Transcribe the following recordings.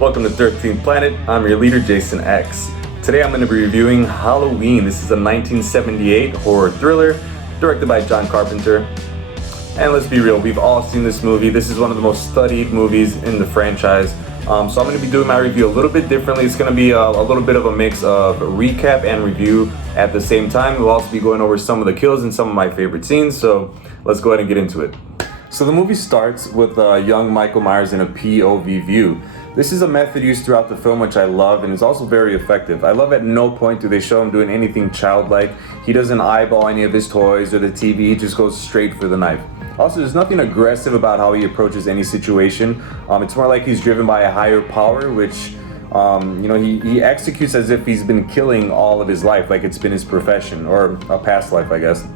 Welcome to 13th Planet. I'm your leader, Jason X. Today I'm going to be reviewing Halloween. This is a 1978 horror thriller directed by John Carpenter. And let's be real, we've all seen this movie. This is one of the most studied movies in the franchise. So I'm going to be doing my review a little bit differently. It's going to be a little bit of a mix of recap and review at the same time. We'll also be going over some of the kills and some of my favorite scenes. So let's go ahead and get into it. So the movie starts with young Michael Myers in a POV view. This is a method used throughout the film, which I love, and is also very effective. I love at no point do they show him doing anything childlike. He doesn't eyeball any of his toys or the TV, he just goes straight for the knife. Also, there's nothing aggressive about how he approaches any situation. It's more like he's driven by a higher power, which, he executes as if he's been killing all of his life, like it's been his profession, or a past life, I guess.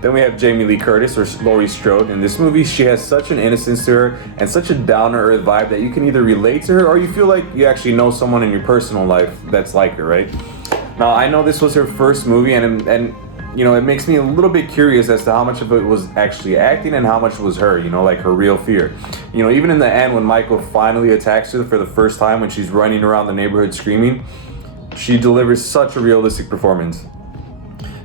Then we have Jamie Lee Curtis, or Laurie Strode. In this movie, she has such an innocence to her and such a down-to-earth vibe that you can either relate to her or you feel like you actually know someone in your personal life that's like her, right? Now, I know this was her first movie, and it makes me a little bit curious as to how much of it was actually acting and how much was her, like her real fear. Even in the end, when Michael finally attacks her for the first time when she's running around the neighborhood screaming, she delivers such a realistic performance.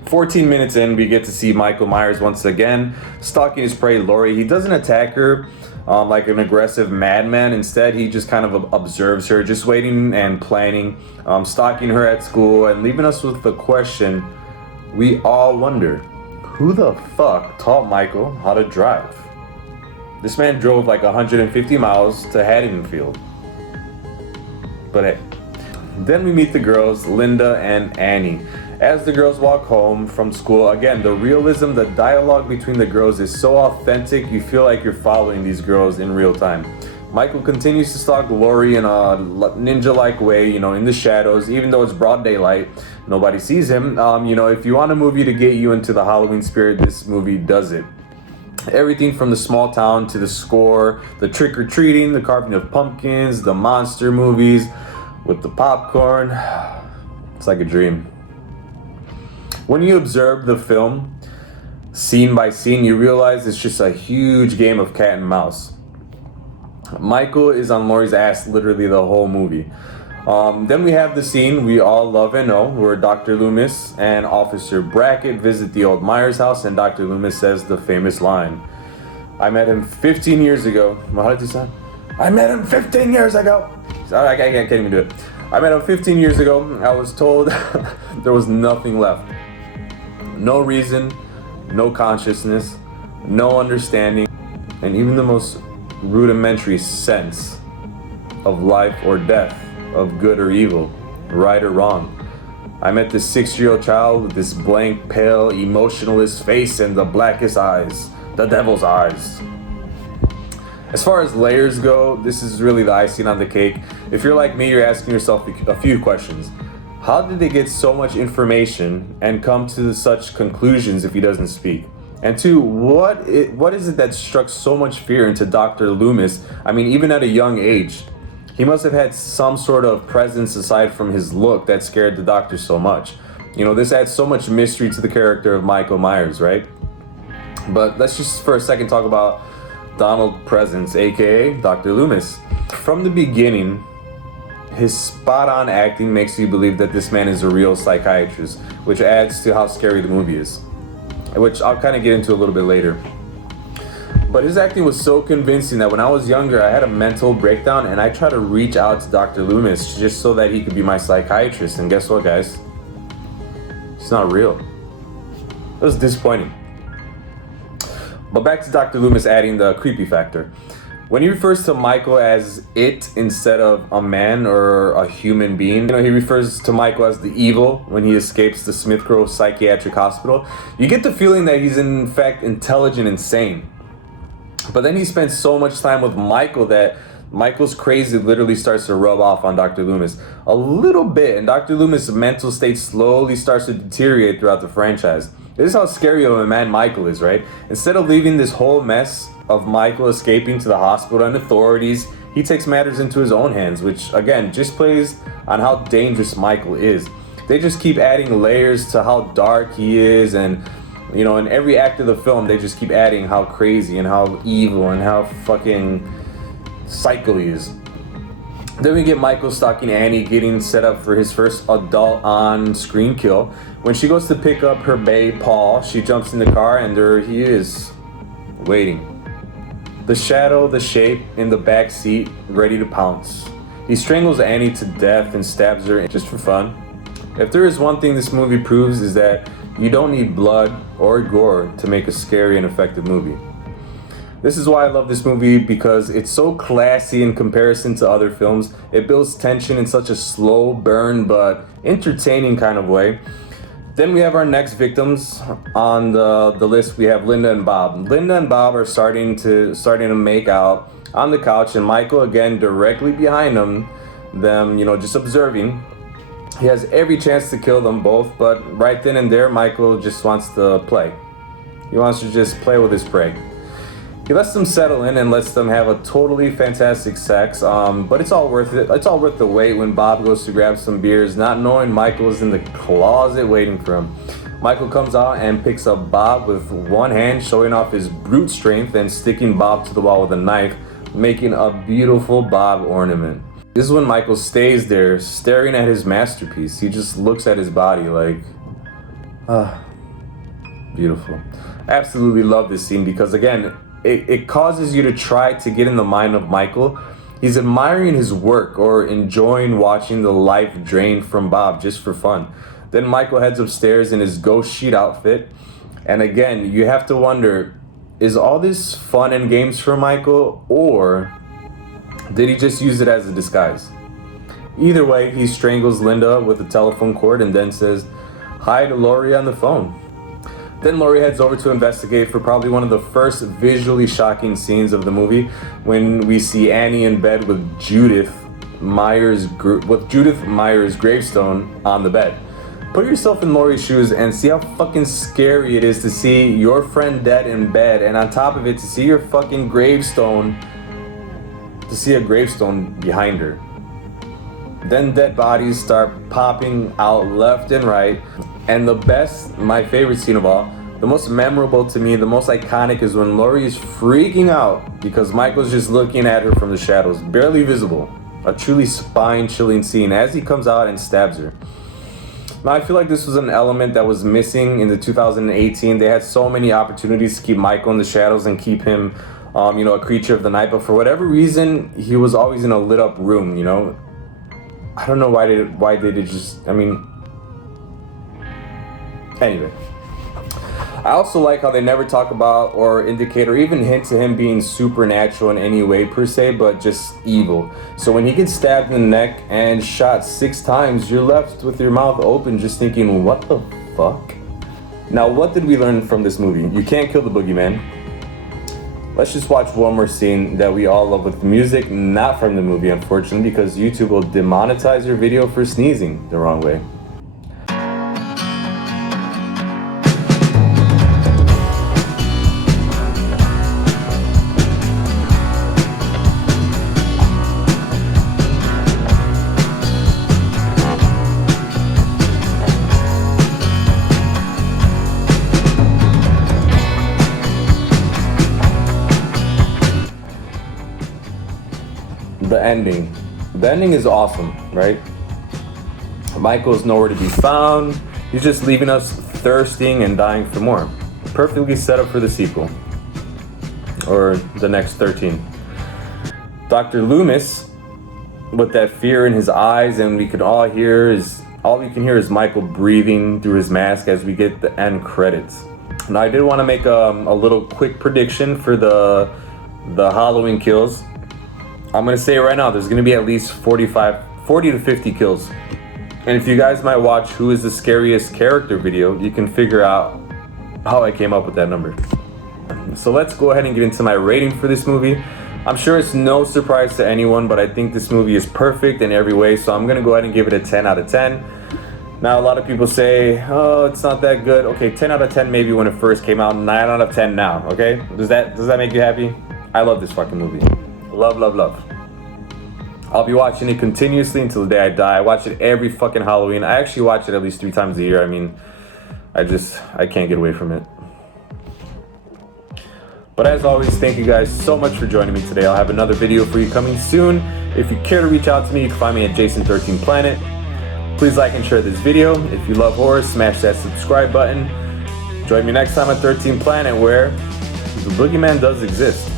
14 minutes in, we get to see Michael Myers once again stalking his prey, Laurie. He doesn't attack her like an aggressive madman. Instead, he just kind of observes her, just waiting and planning, stalking her at school, and leaving us with the question we all wonder: who the fuck taught Michael how to drive? This man drove like 150 miles to Haddonfield. But hey. Then we meet the girls, Linda and Annie. As the girls walk home from school, again, the realism, the dialogue between the girls is so authentic, you feel like you're following these girls in real time. Michael continues to stalk Laurie in a ninja-like way, in the shadows, even though it's broad daylight, nobody sees him. If you want a movie to get you into the Halloween spirit, this movie does it. Everything from the small town to the score, the trick-or-treating, the carving of pumpkins, the monster movies with the popcorn, it's like a dream. When you observe the film, scene by scene, you realize it's just a huge game of cat and mouse. Michael is on Laurie's ass literally the whole movie. Then we have the scene we all love and know, where Dr. Loomis and Officer Brackett visit the old Myers house, and Dr. Loomis says the famous line, "I met him 15 years ago. How did you say? I met him 15 years ago. I can't even do it. I met him 15 years ago. I was told there was nothing left. No reason, no consciousness, no understanding, and even the most rudimentary sense of life or death, of good or evil, right or wrong. I met this 6-year-old child with this blank, pale, emotionless face and the blackest eyes, the devil's eyes." As far as layers go, this is really the icing on the cake. If you're like me, you're asking yourself a few questions. How did they get so much information and come to such conclusions if he doesn't speak? And two, what is it that struck so much fear into Dr. Loomis? I mean, even at a young age, he must have had some sort of presence aside from his look that scared the doctor so much. This adds so much mystery to the character of Michael Myers, right? But let's just for a second talk about Donald Pleasence, aka Dr. Loomis. From the beginning, his spot-on acting makes you believe that this man is a real psychiatrist, which adds to how scary the movie is, which I'll kind of get into a little bit later. But his acting was so convincing that when I was younger, I had a mental breakdown and I tried to reach out to Dr. Loomis just so that he could be my psychiatrist. And guess what, guys? It's not real. It was disappointing. But back to Dr. Loomis adding the creepy factor. When he refers to Michael as it instead of a man or a human being, he refers to Michael as the evil when he escapes the Smith Grove Psychiatric Hospital. You get the feeling that he's in fact intelligent and sane. But then he spends so much time with Michael that Michael's crazy literally starts to rub off on Dr. Loomis a little bit, and Dr. Loomis' mental state slowly starts to deteriorate throughout the franchise. This is how scary of a man Michael is, right? Instead of leaving this whole mess of Michael escaping to the hospital and authorities, he takes matters into his own hands, which again just plays on how dangerous Michael is. They just keep adding layers to how dark he is, and You know, in every act of the film, they just keep adding how crazy and how evil and how fucking psycho he is. Then we get Michael stalking Annie, getting set up for his first adult on-screen kill. When she goes to pick up her bae, Paul, she jumps in the car and there he is, waiting. The shadow, the shape, in the back seat, ready to pounce. He strangles Annie to death and stabs her just for fun. If there is one thing this movie proves is that you don't need blood or gore to make a scary and effective movie. This is why I love this movie, because it's so classy in comparison to other films. It builds tension in such a slow burn but entertaining kind of way. Then we have our next victims on the list. We have Linda and Bob. Linda and Bob are starting to make out on the couch, and Michael again directly behind them, you know, just observing. He has every chance to kill them both, but right then and there, Michael just wants to play. He wants to just play with his prey. He lets them settle in and lets them have a totally fantastic sex, but it's all worth it. It's all worth the wait when Bob goes to grab some beers, not knowing Michael is in the closet waiting for him. Michael comes out and picks up Bob with one hand, showing off his brute strength and sticking Bob to the wall with a knife, making a beautiful Bob ornament. This is when Michael stays there, staring at his masterpiece. He just looks at his body like, beautiful. I absolutely love this scene because, again, it causes you to try to get in the mind of Michael. He's admiring his work or enjoying watching the life drain from Bob just for fun. Then Michael heads upstairs in his ghost sheet outfit. And again, you have to wonder, is all this fun and games for Michael, or did he just use it as a disguise? Either way, he strangles Linda with a telephone cord and then says hi to Laurie on the phone. Then Laurie heads over to investigate for probably one of the first visually shocking scenes of the movie, when we see Annie in bed with Judith Meyer's gravestone on the bed. Put yourself in Laurie's shoes and see how fucking scary it is to see your friend dead in bed, and on top of it, to see your fucking gravestone, to see a gravestone behind her. Then dead bodies start popping out left and right. And the best, my favorite scene of all, the most memorable to me, the most iconic, is when Laurie is freaking out because Michael's just looking at her from the shadows, barely visible. A truly spine-chilling scene as he comes out and stabs her. Now, I feel like this was an element that was missing in the 2018. They had so many opportunities to keep Michael in the shadows and keep him, a creature of the night. But for whatever reason, he was always in a lit-up room, you know? I don't know why they did just, Anyway, I also like how they never talk about or indicate or even hint to him being supernatural in any way per se, but just evil. So when he gets stabbed in the neck and shot 6 times, you're left with your mouth open just thinking, what the fuck? Now, what did we learn from this movie? You can't kill the boogeyman. Let's just watch one more scene that we all love with music, not from the movie, unfortunately, because YouTube will demonetize your video for sneezing the wrong way. The ending is awesome, right? Michael's nowhere to be found. He's just leaving us thirsting and dying for more. Perfectly set up for the sequel, or the next 13. Dr. Loomis, with that fear in his eyes, and all we can hear is Michael breathing through his mask as we get the end credits. Now, I did want to make a little quick prediction for the Halloween kills. I'm going to say right now, there's going to be at least 40 to 50 kills. And if you guys might watch Who is the Scariest Character video, you can figure out how I came up with that number. So let's go ahead and get into my rating for this movie. I'm sure it's no surprise to anyone, but I think this movie is perfect in every way, so I'm going to go ahead and give it a 10 out of 10. Now, a lot of people say, oh, it's not that good. Okay, 10 out of 10 maybe when it first came out, 9 out of 10 now, okay? Does that make you happy? I love this fucking movie. Love, love, love. I'll be watching it continuously until the day I die. I watch it every fucking Halloween. I actually watch it at least 3 times a year. I can't get away from it. But as always, thank you guys so much for joining me today. I'll have another video for you coming soon. If you care to reach out to me, you can find me at Jason13Planet. Please like and share this video. If you love horror, smash that subscribe button. Join me next time at 13 Planet, where the boogeyman does exist.